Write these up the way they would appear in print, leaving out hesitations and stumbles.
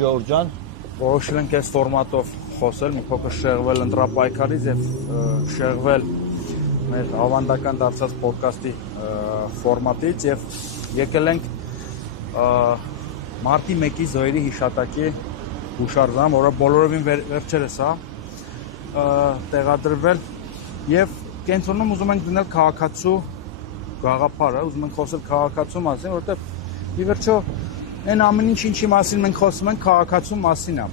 Ժողովրդյան, որոշել ենք այս ֆորմատով խոսել, մի փոքր շեղվել ընտրապայքարից եւ շեղվել մեր ավանդական դարձած ոդկասթի ֆորմատից եւ եկել ենք մարտի 1-ի զոհերի հիշատակի հուշարձան, որը բոլորովին վերջերս է տեղադրվել եւ կենտրոնում ուզում ենք դնել քաղաքացու գաղափարը, ուզում ենք խոսել քաղաքացու մասին, որովհետեւ ի վերջո այն ամեն ինչի մասին մենք խոսում ենք քաղաքացու մասին է։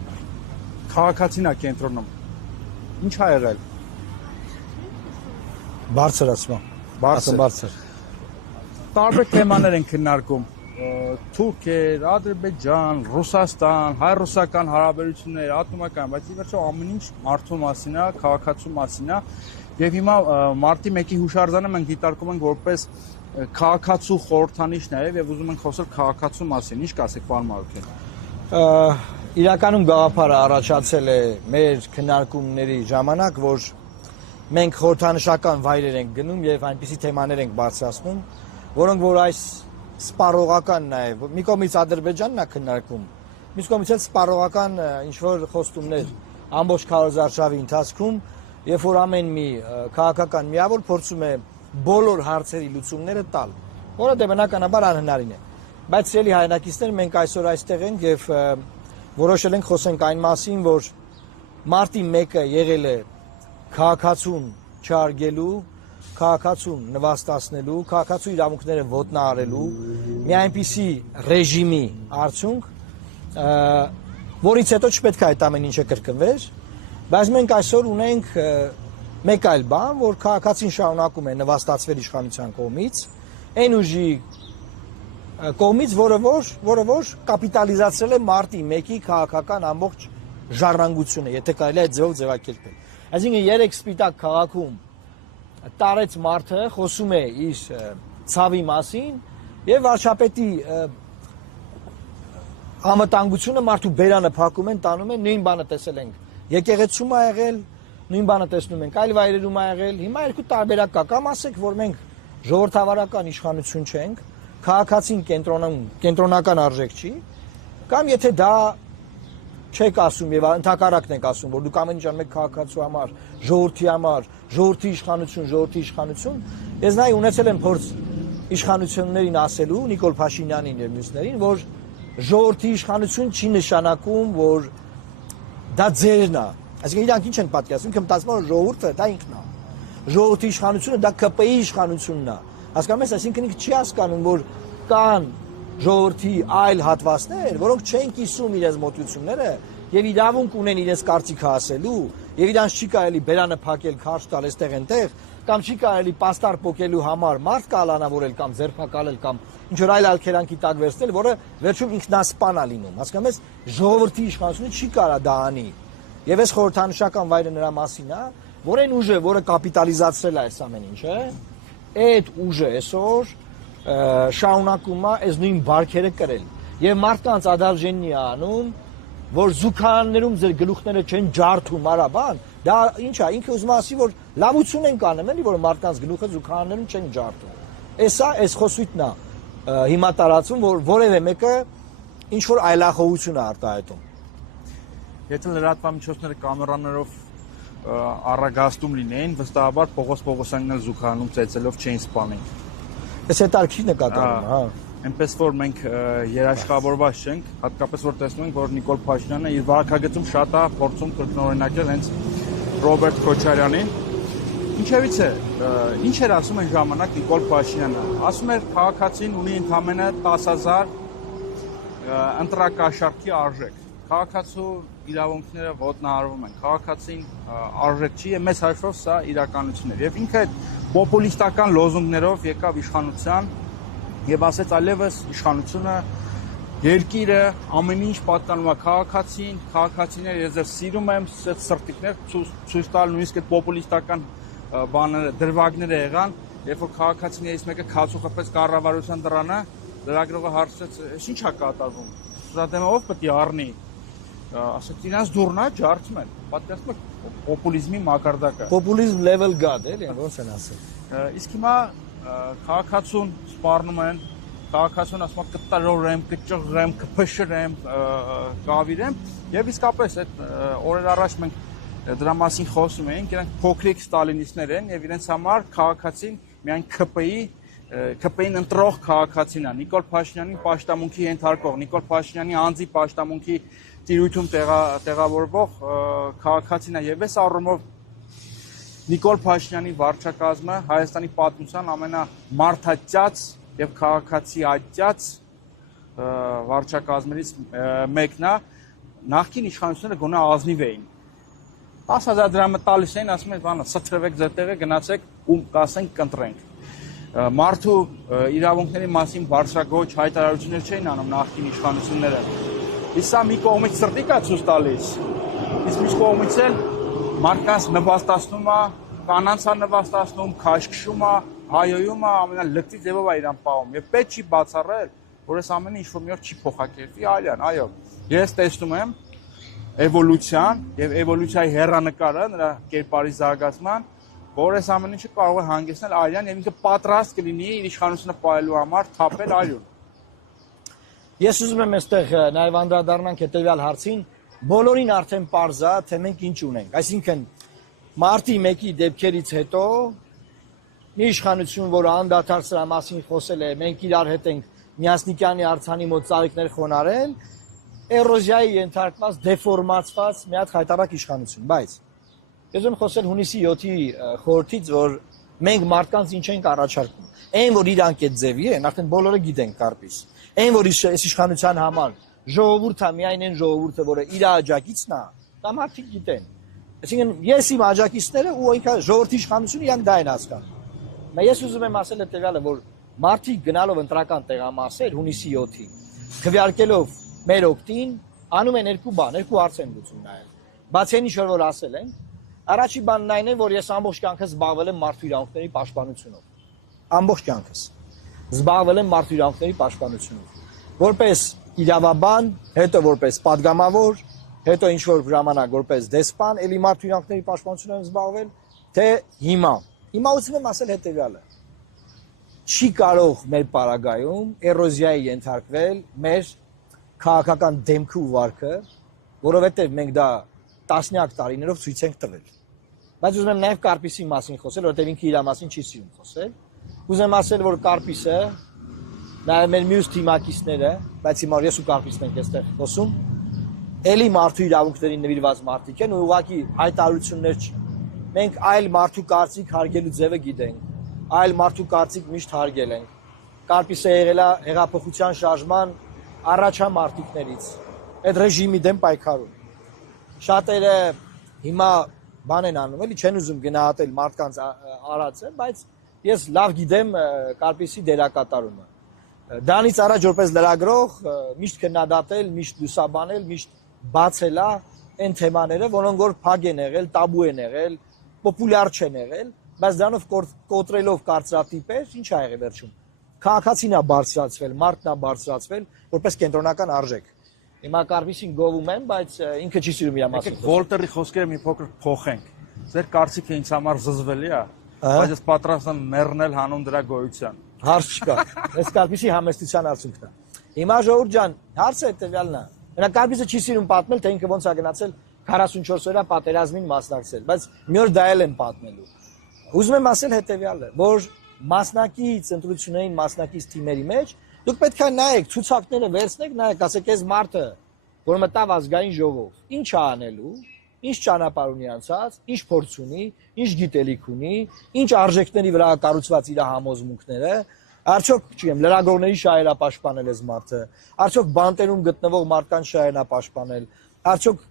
Քաղաքացին է կենտրոնում։ Ինչ ա եղել։ Բարձր ասում։ Բարձր։ Տարբեր թեմաներ են քննարկում։ Թուրքեր, Ադրբեջան, Ռուսաստան, հայ-ռուսական հարաբերություններ, ատոմական, բայց ի վերջո ամեն ինչ մարդու մասին է, քաղաքացու մասին է։ Եվ հիմա մարտի 1-ի հուշարձանը մենք դիտարկում ենք որպես քաղաքացու խորհրդանիշ նաև եւ ուզում ենք խոսել քաղաքացու մասին։ Ինչ կասեք, պարոն Մարուկյան։ Իրականում գաղափարը առաջացել է մեր քննարկումների ժամանակ, որ մենք խորհրդանշական վայրեր ենք գնում եւ այնպիսի թեմաներ ենք բարձրացնում, որոնք որ այս սպառողական նաև մի կողմից Ադրբեջանն է քննարկում, մյուս կողմից էլ սպառողական ինչ որ խոստումներ ամբողջ քարոզարշավի ընթացքում, երբ որ ամեն մի քաղաքական միավոր փորձում է բոլոր հարցերի լուծումները տալ, որը դե բնականաբար անհնարին է։ Բայց ելի հայրենակիցներ մենք այսօր այստեղ ենք եւ որոշել ենք խոսենք այն մասին, որ մարտի 1-ը եղել է քաղաքացուն չարգելու, քաղաքացուն նվաստացնելու, քաղաքացու իրավունքները ոտնահարելու մի այնպիսի ռեժիմի արդյունք, որից հետո չպետք է այդ ամեն ինչը կրկնվեր, բայց մենք այսօր ունենք մեկ այլ բան, որ քաղաքացին շարունակում է նվաստացվել իշխանության կողմից, այն ուժի կողմից, որը որ կապիտալիզացրել է մարտի 1-ի քաղաքական ամբողջ ժառանգությունը, եթե կարելի է այդ ձևով ձևակերպել։ Այսինքն 3 սպիտակ քաղաքում տարեց մարդը, խոսում է իր ցավի մասին եւ վարչապետի անվտանգությունը մարդու բերանը փակում են, տանում են, նույն բանը տեսել ենք եկեղեցում ա եղել, նույն բանը տեսնում ենք այլ վայրերում ա եղել։ Հիմա երկու տարբերակ կա, կամ ասեք, որ մենք ժողովրդավարական իշխանություն չենք, քաղաքացին կենտրոնական արժեք չի, կամ եթե դա չեք ասում եւ ընդհակառակն եք ասում, որ դուք ամեն ինչ անում եք քաղաքացու համար, ժողովրդի համար, ժողովրդի իշխանություն, ես նայ ունեցել եմ փորձ իշխանություններին ասելու Նիկոլ Փաշինյանին եւ մյուսներին, որ ժողովրդի իշխանություն չի նշանակում, որ դա ձերն է։ Այսինքն իրանք ինչ են պատկերացնում, ինքը մտածում է ժողովուրդը դա ինքն է։ Ժողովրդի իշխանությունը դա ԿՊ-ի իշխանությունն է։ Հասկանում ես, այսինքն ինքը չի հասկանում, որ կան ժողովրդի այլ հատվածներ, որոնք չեն կիսում իրենց մոտությունները եւ իրավունք ունեն իրենց կարծիքը ասելու, եւ իրանց չի կարելի բերանը փակել, քարշ տալ այստեղ այնտեղ, կամ չի կարելի պաստար փոկելու համար մարդ կալանավորել կամ ձերբակալել կամ ինչ որ այլ ալքերանքի տակ վերցնել, որը վերջում ինքնասպան է լինում։ Հասկանում ես, ժողովրդի իշխանությունը չի կարա դա անի։ Եվ այս խորհրդանշական վայրը նրա մասին է, որ այն ուժը, որը կապիտալիզացրել է այս ամեն ինչը, այդ ուժը այսօր շարունակում է այս նույն բարքերը կրել։ Եվ մարդկանց ադալժենի է անում, որ զուգարաններում ձեր գլուխները չեն ջարդում, արաբան, դա ինչ է, ինքը ուզում ասի, որ լավություն են կանում, էլի, որ մարդկանց գլուխը զուգարաններում չեն ջարդում։ Այս խոսույթն է հիմա տարածում, որ որևէ մեկը ինչ որ այլախոհություն է արտահայտում։ Եթե լրատվամիջոցները կամերաներով առագաստում լինեին, վստահաբար Պողոս Պողոսյանն էլ զուգարանում ծեծելով չէին սպանին։ Այս հետարքի նկատառում, հա։ Այնպես որ մենք երաշխավորված չենք, հատկապես որ տեսնում ենք, որ Նիկոլ Փաշինյանը իր վարքագծում շատ է փորձում կրկնօրինակել հենց Ռոբերտ Քոչարյանին։ Ինչևից է, ինչ էր ասում այն ժամանակ Նիկոլ Փաշինյանը։ Ասում էր քաղաքացին ունի ընդամենը 10,000 ընտրակաշառքի արժեք։ Քաղաքացու իրավունքները ոտնահարվում են, քաղաքացին արժեք չի եւ մեծ հաշվով սա իրականություն է։ Եվ ինքը պոպուլիստական լոզունգներով եկավ իշխանության եւ ասեց այլևս իշխանությունը, երկիրը, ամեն ինչ պատկանում է քաղաքացին, քաղաքացիները ես ձեզ սիրում եմ, սրտիկներ ցույց տալ նույնիսկ այդ պոպուլիստական բաները, դրվագները եղան, երբ որ քաղաքացիներից մեկը քացու խփեց կառավարության դռանը, լրագրողը հարցրեց, «Ինչ է կատարվում»։ Սա դեմը ով պետք է առնի։ Ասաց իրանց դուրնա ջարդում են, պատկերացնում եք պոպուլիզմի մակարդակը։ Պոպուլիզմ level god էլի, ոնց են ասել։ Իսկ հիմա քաղաքացուն սպառնում են, քաղաքացուն ասում է կտրորեմ, կճղեմ, կփշրեմ, կավիրեմ, եւ իսկապես այդ օրեր առաջ մենք դրա մասին խոսում էինք, իրենք փոքրիկ ստալինիստներ են եւ իրենց համար քաղաքացին միայն ԿՊ-ին ընտրող քաղաքացին է, Նիկոլ Փաշինյանին պաշտամունքի ենթարկող, Նիկոլ Փաշինյանի անձի պաշտամունքի տիրույթում տեղավորվող քաղաքացին է եւ այս առումով Նիկոլ Փաշինյանի վարչակազմը Հայաստանի պատմության ամենամարդաճած եւ քաղաքացի աճած վարչակազմերից մեկն է, նախկին իշխանությունները գոնե ազնիվ էին 10,000 դրամը տալիս էին, ասում են, բանը, սթրվեք ձեր տեղը, գնացեք ու կասենք կընտրենք։ Մարդու իրավունքների մասին բարձրագույն հայտարարություններ չէին անում նախկին իշխանությունները։ Իսկ սա մի կողմից սրտի կա ցույց տալիս, իսկ մյուս կողմից էլ մարդկանց նվաստացնում է, կանանց է նվաստացնում, քաշքշում է, հայոյում է, ամենալկտի ձևով է իրան պահում։ Եվ պետք չի բացառել, որ այս ամենը ինչ-որ մի օր չի փոխակերպվի, այլն, այո։ Ես տեսնում եմ էվոլյուցիան եւ էվոլյուցիայի հեռանկարը նրա կերպարի զարգացման, որ այս ամեն ինչը կարող է հանգեցնել այլն եւ ինքը պատրաստ կլինի իր իշխանությունը պահելու համար թափել այլուն։ Ես ուզում եմ այստեղ նաեւ անդրադառնանք հետեւյալ հարցին, բոլորին արդեն պարզ է, թե մենք ինչ ունենք, այսինքն մարտի 1-ի դեպքերից հետո մի իշխանություն, որը անդադար սրա մասին խոսել է, մենք իրար հետ ենք Միասնիկյանի արձանի մոտ ծաղիկներ խոնարել, էրոզիայի ենթարկված, դեֆորմացված մի հատ խայտարակ իշխանություն, բայց ես եմ խոսել հունիսի 7-ի խորհրդից, որ մենք մարդկանց ինչ ենք առաջարկում։ Այն, որ իրանք այդ ձևի են, արդեն բոլորը գիտեն կարպիս։ Այն, որ այս իշխանության համար ժողովուրդը միայն այն ժողովուրդը, որը իր աջակիցն է, դա մարդիկ գիտեն։ Այսինքն ես իմ աջակիցները ու ինքը ժողովրդի իշխանությունը իրանք դա են հասկանում։ Բայց ես ուզում եմ ասել հետեւյալը, որ մարդիկ գնալով ընտրական տեղամասեր հունիսի 7-ին, քվեարկելով մեր օգտին անում են երկու բան, երկու հարց են լուծում նայել։ Բացի այն ինչ որ ասել են, առաջի բանն այն է, որ ես ամբողջ կյանքս զբաղվել եմ մարդու իրավունքների պաշտպանությունով։ Ամբողջ կյանքս զբաղվել եմ մարդու իրավունքների պաշտպանությունով։ Որպես իրավաբան, հետո որպես падգամավոր, հետո ինչ որ ժամանակ որպես դեսպան, ելի մարդու իրավունքների պաշտպանությունով եմ զբաղվել, թե հիմա։ Հիմա ուզում եմ ասել հետեւյալը։ Չի կարող մեր պարագայում էրոզիայի ենթարկվել մեր քաղաքական դեմքը ու վարքը, որովհետև մենք դա տասնյակ տարիներով ցույց ենք տվել։ Բայց ուզում եմ նաև Կարպիսի մասին խոսել, որովհետև ինքը իր մասին չի սիրում խոսել։ Ուզում եմ ասել, որ Կարպիսը նաև մեր մյուս թիմակիցները, բայց հիմա ես ու Կարպիսն ենք այստեղ խոսում, էլի մարդու իրավունքներին նվիրված մարդիկ են ու ուղղակի հայտարարություններ չի։ Մենք այլ մարդու կարծիք հարգելու ձևը գիտենք, այլ մարդու կարծիք միշտ հարգել ենք։ Կարպիսը եղել է հեղափոխության շարժման առաջամարտիկներից, այդ ռեժիմի դեմ պայքարում։ Շատերը հիմա բան են անում, էլի չեն ուզում գնահատել մարդկանց արածը, բայց ես լավ գիտեմ Կարպիսի դերակատարումը։ Դրանից առաջ որպես լրագրող միշտ քննադատել, միշտ լուսաբանել, միշտ բացել այն թեմաները, որոնք որ փակ են եղել, տաբու են եղել, պոպուլյար չեն եղել, բայց դրանով կոտրելով կարծրատիպեր, ինչ ա եղել վերջում։ Քաղաքացին է բարձրացվել, մարդն է բարձրացվել, որպես կենտրոնական արժեք։ Հիմա Կարպիսին գովում եմ, բայց ինքը չի սիրում իր մասին։ Վոլտերի խոսքերը մի փոքր փոխենք։ Ձեր կարծիքը ինձ համար զզվելի է, բայց ես պատրաստ եմ մեռնել հանուն դրա գոյության։ Հարց չկա։ Այս Կարպիսի համեստության արդյունքն է։ Հիմա ժողովուրդ ջան, հարցը հետևյալն է։ Նա Կարպիսը չի սիրում պատմել, թե ինքը ոնց է գնացել 44 օրյա պատերազմին մասնակցել, բայց մի օր դա էլ եմ պատմելու։ Ուզում եմ ասել հետևյալը, որ մասնակից ընտրություններին, մասնակից թիմերի մեջ դուք պետք է նայեք, ցուցակները վերցնեք, նայեք, ասեք, այս մարդը, որ մտավ ազգային ժողով, ինչ է անելու, ինչ ճանապարհ ունի անցած, ինչ փորձ ունի, ինչ գիտելիք ունի, ինչ արժեքների վրա կառուցված իր համոզմունքները, արդյոք, չգիտեմ, լրագրողների շահերը պաշտպանել այս մարդը, արդյոք բանտերում գտնվող մարդկանց շահերն պաշտպանել, արդյոք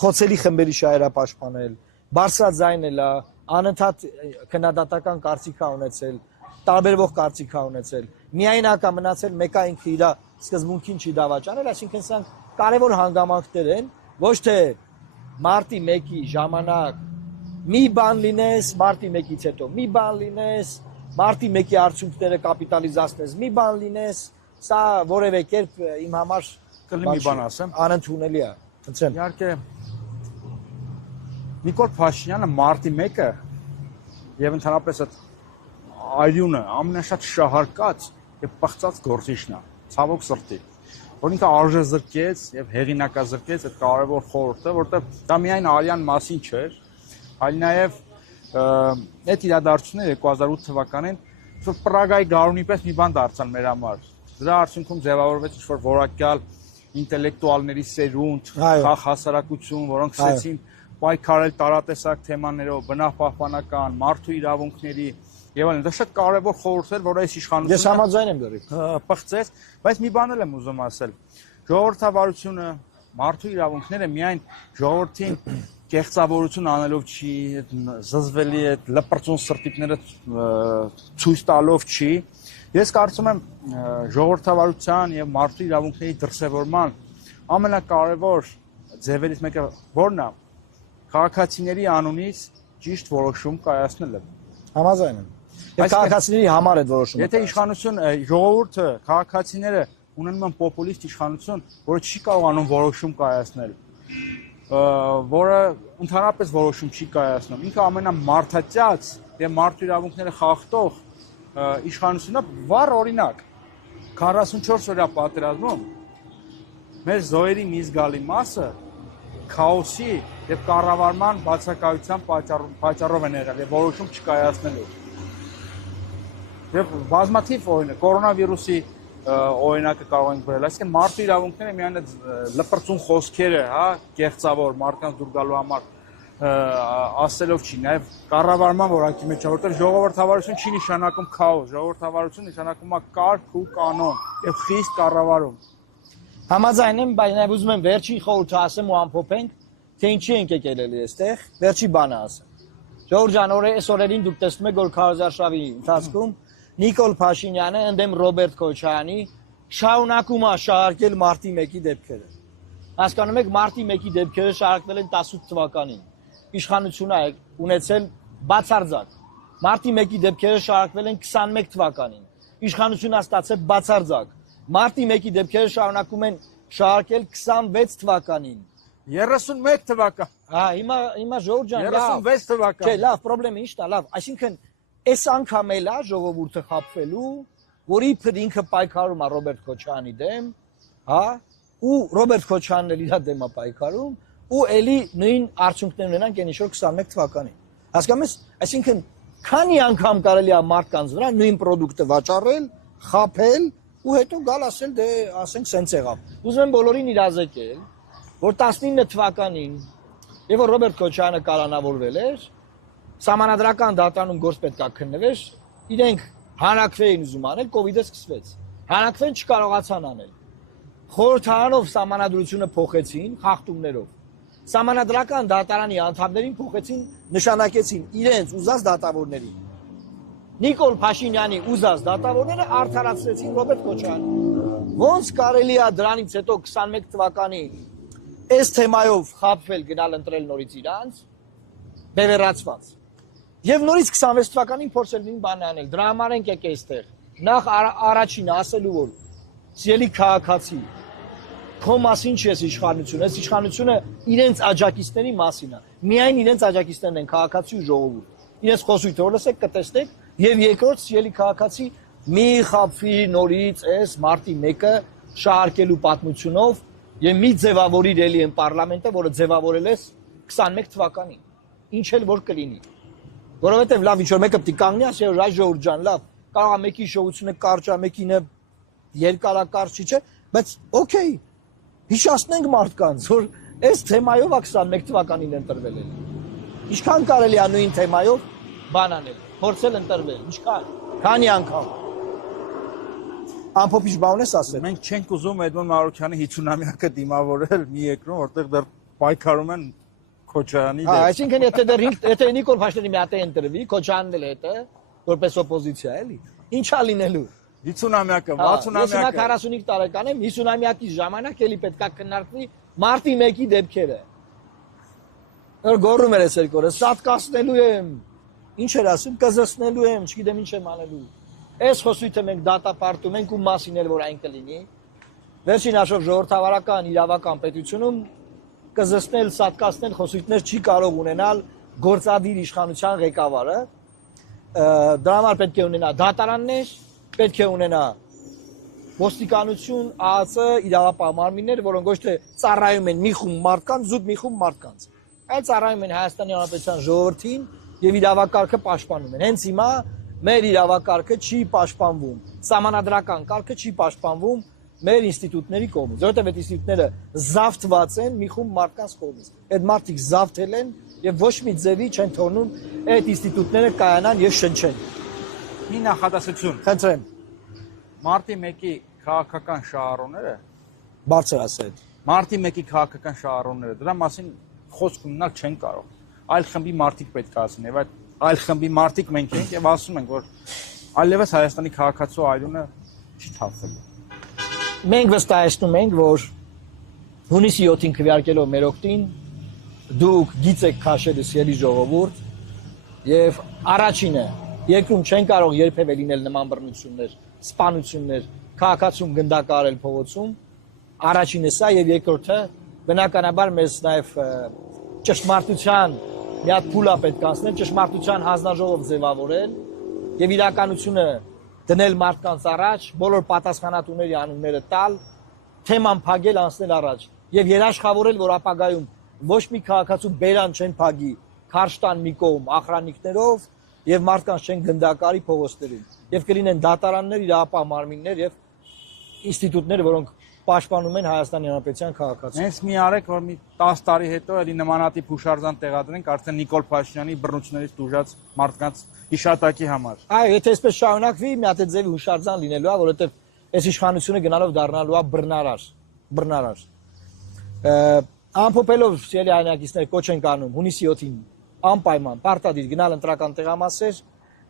խոցելի խմբերի շահերը պաշտպանել, բարձրաձայնել է, անընդհատ քննադատական կարծիք է ունեցել, տարբերվող կարծիք է ունեցել, միայնակ է մնացել, մեկը ինքը իր սկզբունքին չի դավաճանել, այսինքն սրանք կարևոր հանգամանքներ են, ոչ թե մարտի 1-ի ժամանակ մի բան լինես, մարտի 1-ից հետո մի բան լինես, մարտի 1-ի արդյունքները կապիտալիզացնես, մի բան լինես, սա որևէ կերպ իմ համար կլինի մի բան ասեմ, անընդունելի է։ Խնդրեմ։ Իհարկե Նիկոլ Փաշինյանը մարտի 1-ը եւ ընդհանրապես այդ այրյունը ամենաշատ շահարկած եւ պղծած գործիչն է, ցավոք սրտի, որ ինքը արժե զրկեց եւ հեղինակազրկեց այդ կարևոր խորհուրդը, որտեղ դա միայն արյան մասին չէր, այլ նաեւ այդ իրադարձությունները 2008 թվականին որ Պրագայի գարունի պես մի բան դարձան մեր համար։ Դրա արդյունքում ձևավորվեց ինչ-որ որակյալ ինտելեկտուալների սերունդ, խաղ հասարակություն, որոնք սկսեցին պայքարել տարատեսակ թեմաներով, բնապահպանական, մարդու իրավունքների եւ այլն։ Դա շատ կարեւոր խորհուրդ էր, որ այս իշխանությունը Ես համաձայն եմ դրի։ Պղծեց, բայց մի բան եմ ուզում ասել։ Ժողովրդավարությունը, մարդու իրավունքները միայն ժողովրդին կեղծավորություն անելով չի, զզվելի այդ լպրծուն սրտիկները ցույց տալով չի։ Ես կարծում եմ ժողովրդավարության եւ մարդու իրավունքների դրսեւորման ամենակարևոր ձևերից մեկը որն է քաղաքացիների անունից ճիշտ որոշում կայացնելը։ Համաձայն եմ։ Եվ քաղաքացիների համար այդ որոշումը։ Եթե իշխանություն ժողովուրդը, քաղաքացիները ունենում են պոպուլիստ իշխանություն, որը չի կարողանում որոշում կայացնել, որը ընդհանրապես որոշում չի կայացնում, ինքը ամենամարդատյաց եւ մարդու իրավունքները խախտող իշխանությունը վառ օրինակ 44 օրյա պատերազմում մեր զոհերի մի զգալի մասը քաոսի եւ կառավարման բացակայության պատճառով են եղել եւ որոշում չկայացնելու։ Եվ բազմաթիվ օրինակ կորոնավիրուսի օրինակը կարող ենք բերել, այսինքն մարդու իրավունքները միայն այդ լպրծուն խոսքերը, հա, կեղծավոր մարդկանց դուր գալու համար ասելով չի, նաև կառավարման որակի մեջ է, որտեղ ժողովրդավարություն չի նշանակում քաոս, ժողովրդավարություն նշանակում է կարգ ու կանոն եւ խիստ կառավարում։ Համաձայն եմ, բայց նաև ուզում եմ վերջին խորհուրդը ասեմ ու ամփոփենք, թե ինչի ենք եկել էլի այստեղ, վերջի բանը ասեմ։ Ժողովուրդ ջան, այս օրերին դուք տեսնում եք, որ քարոզարշավի ընթացքում Նիկոլ Փաշինյանը ընդդեմ Ռոբերտ Քոչարյանի շարունակում է շարարկել մարտի 1-ի դեպքերը։ Հասկանում եք, մարտի 1-ի դեպքերը շարարկվել են 18 թվականին։ Իշխանությունը է ունեցել բացարձակ։ Մարտի 1-ի դեպքերը շարարկվել են 21 թվականին։ Իշխանությունը ստացել բացարձակ։ Մարտի 1-ի դեպքերը շարունակում են շարարկել 26 թվականին։ 31 թվական։ Հա, հիմա ժողովուրդ ջան, 36 թվական։ Չէ, լավ, խնդրեմը ի՞նչն է, լավ, այսինքն այս անգամ էլ է ժողովուրդը խաբվելու, որ իբր ինքը պայքարում է Ռոբերտ Քոչարյանի դեմ, հա, ու Ռոբերտ Քոչարյանն էլ իր դեմ է պայքարում, ու էլի նույն արդյունքներն ունենանք այն ինչ որ 21 թվականին։ Հասկանում ես, այսինքն քանի անգամ կարելի է մարդկանց վրա նույն ապրանքը վաճառել, խաբել ու հետո գալ ասել դե ասենք սենց եղավ։ Ուզում եմ բոլորին իրազեկել, որ 19 թվականին, երբ որ Ռոբերտ Քոչարյանը կալանավորվել էր, Սահմանադրական դատարանում գործ պետք է քննվեր, իրենք հանրակրվեին ուզում անել, կովիդը սկսվեց։ Հանրակրվեն չկարողացան անել։ Խորհրդարանով սահմանադրությունը փոխեցին խախտումներով։ Սահմանադրական դատարանի անդամներին փոխեցին, նշանակեցին իրենց ուզած դատավորներին։ Նիկոլ Փաշինյանի ուզած դատավորները արդարացրեցին Ռոբերտ Քոչարյանին։ Ոնց կարելի է դրանից հետո 21 թվականին այս թեմայով խաբվել գնալ ընտրել նորից իրանց, բևեռացված։ Եվ նորից 26 թվականին փորձել նույն բանը անել։ Դրա համար ենք եկել այստեղ։ Նախ առաջինը ասելու որ սիրելի քաղաքացի, քո մասին չի այս իշխանությունը, այս իշխանությունը իրենց աջակիցների մասին է։ Միայն իրենց աջակիցներն են քաղաքացի ու ժողովուրդ։ Իրենց խոսույթը որ լսեք կտեսնեք, եւ երկրորդ սիրելի քաղաքացի մի խաբվի նորից այս մարտի 1-ը շարարկելու պատմությունով եւ մի ձևավորիր էլի են պարլամենտը, որը ձևավորել է 21 թվականին։ Ինչ էլ որ կլինի։ Որովհետև լավ ինչ-որ մեկը պիտի կանգնի, ասի որ այ ժողովուրդ ջան, լավ, կարող է մեկի շոուությունը կարճ է, մեկինը երկարակարճ չէ, բայց օքեյ, հիշացնենք մարդկանց, որ այս թեմայով 21 թվականին ընտրվել են։ Ինչքան կարելի է նույն թեմայով բան անել, փորձել ընտրվել, ինչքան, քանի անգամ։ Ամփոփիչ բան ես ասել։ Մենք չենք ուզում Էդմոն Մարուկյանի 50-ամյակը դիմավորել մի երկրում, որտեղ դեռ պայքարում են Քոչարյանի դեմ։ Հա, այսինքն եթե Նիկոլ Փաշինյանը մի հատ է ընտրվի, Քոչարյանն էլ հետը, որպես օպոզիցիա էլի, ինչա լինելու։ 50-ամյակը, 60-ամյակը։ Ես 45 տարեկան եմ, 50-ամյակի ժամանակ էլի պետք է քննարկվի մարտի 1-ի դեպքերը։ Որ գոռում էր այս երկորը, սատկացնելու եմ։ Ինչ էր ասում, կզսնելու եմ, չգիտեմ ինչ եմ անելու։ Այս խոսույթը մենք դատապարտում ենք ու մասին էլ որ այն կլինի։ Վերջին հաշվով ժողովրդավարական իրավական պետությունում կզսնել, սատկացնել խոսույթներ չի կարող ունենալ գործադիր իշխանության ղեկավարը։ Դրա համար պետք է ունենա դատարաններ, պետք է ունենա ոստիկանություն, ԱԱՑ, իրավապահ մարմիններ, որոնք ոչ թե ծառայում են մի խումբ մարդկանց, զուտ մի խումբ մարդկանց, այլ ծառայում են Հայաստանի Հանրապետության ժողովրդին եւ իրավակարգը պաշտպանում են։ Հենց հիմա մեր իրավակարգը չի պաշտպանվում, սահմանադրական կարգը չի պաշտպանվում մեր ինստիտուտների կողմից, որովհետեւ այդ ինստիտուտները զավթված են մի խումբ մարդկանց կողմից։ Այդ մարդիկ զավթել են եւ ոչ մի ձևի չեն թողնում այդ ինստիտուտները կայանան եւ շնչեն։ Մի նախադասություն։ Խնդրեմ, Մարտի 1-ի քաղաքական շահառուները, բարձր ասել։ Մարտի 1-ի քաղաքական շահառուները, դրա մասին խոսք ունենալ չեն կարող։ Այլ խմբի մարդիկ պետք է ասեն, եւ այդ այլ խմբի մարդիկ մենք ենք եւ ասում ենք, որ այլևս Հայաստանի քաղաքացու այլունը չի թափվելու։ Մենք վստահեցնում ենք, որ հունիսի 7-ին քվեարկելով մեր օգտին դուք գիծ եք քաշել սիրելի ժողովուրդ եւ առաջինը երկրում չեն կարող երբևէ լինել նման բռնություններ, սպանություններ, քաղաքացում գնդակարել փողոցում, առաջինը սա եւ երկրորդը բնականաբար մեզ նաեւ ճշմարտության մի հատ փուլա պետք անցնել, ճշմարտության հանձնաժողով ձևավորել եւ իրականությունը դնել մարդկանց առաջ, բոլոր պատասխանատուների անունները տալ, թեման փակել անցնել առաջ եւ երաշխավորել, որ ապագայում ոչ մի քաղաքացու բերան չեն փակի քարշտան մի կողմ ախրանիկներով եւ մարդկանց չեն գնդակարի փողոցներում եւ կլինեն դատարաններ, իրավապահ մարմիններ եւ ինստիտուտներ, որոնք պաշտպանում են Հայաստանի Հանրապետության քաղաքացիներին։ Հենց մի արեք, որ մի 10 տարի հետո էլի նմանատիպ հուշարձան տեղադրենք արդեն Նիկոլ Փաշինյանի բռնություններից տուժած մարդկանց հիշատակի համար։ Այո, եթե այսպես շարունակվի, մի հատ ձևի հուշարձան լինելու է, որովհետեւ այս իշխանությունը գնալով դառնալու է բռնարար։ Ամփոփելով սիրելի հայրենակիցներ կոչ են կանում հունիսի 7-ին անպայման պարտադիր գնալ ընտրական տեղամասեր,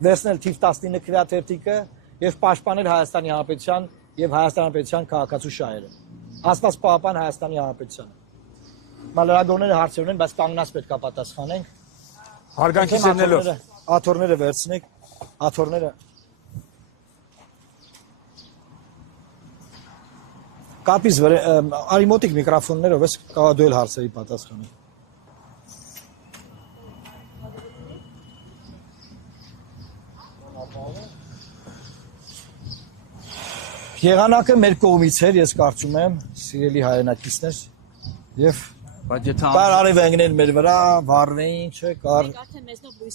վերցնել թիվ 19 քվեաթերթիկը եւ պաշտպանել Հայաստանի Հանրապետության եւ Հայաստանի Հանրապետության քաղաքացու շահերը։ Աստված պահապան Հայաստանի Հանրապետությանը։ Մալարագորները հարցեր ունեն, բայց կանգնած պետք է պատասխանենք։ Հարգանքի սերնելով։ Աթոռները վերցնեք, աթոռները։ Կապից արիմոտիկ միկրոֆոններով ես կարող դու էլ հարցերի պատասխանել։ Եղանակը մեր կողմից էր, ես կարծում եմ, սիրելի հայրենակիցներ, եւ բայց եթե կար արևը ընկներ մեր վրա, վառվեին, չէ, կար։ Մենք արդեն մեզնով լույս